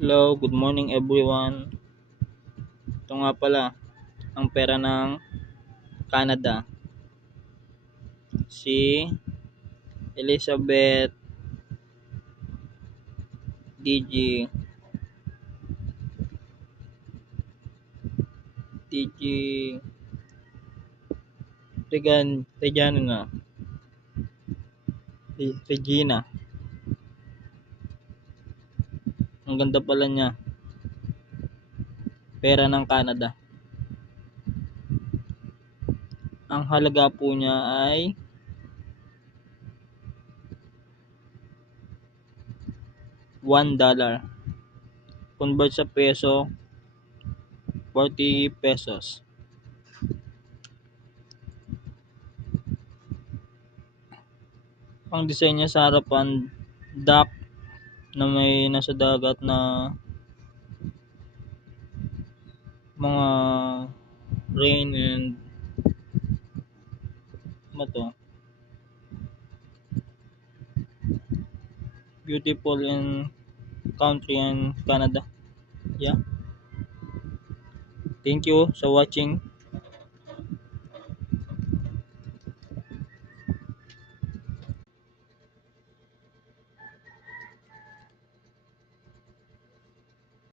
Hello, good morning everyone. Ito nga pala, ang pera ng Canada. Si Elizabeth DG DG Regina Regina. Ang ganda pala niya. Pera ng Canada. Ang halaga po niya ay $1. Convert sa peso, 40 pesos. Ang design niya sa harapan, duck na may nasa dagat na mga rain and to beautiful in country in Canada. Yeah. Thank you for watching.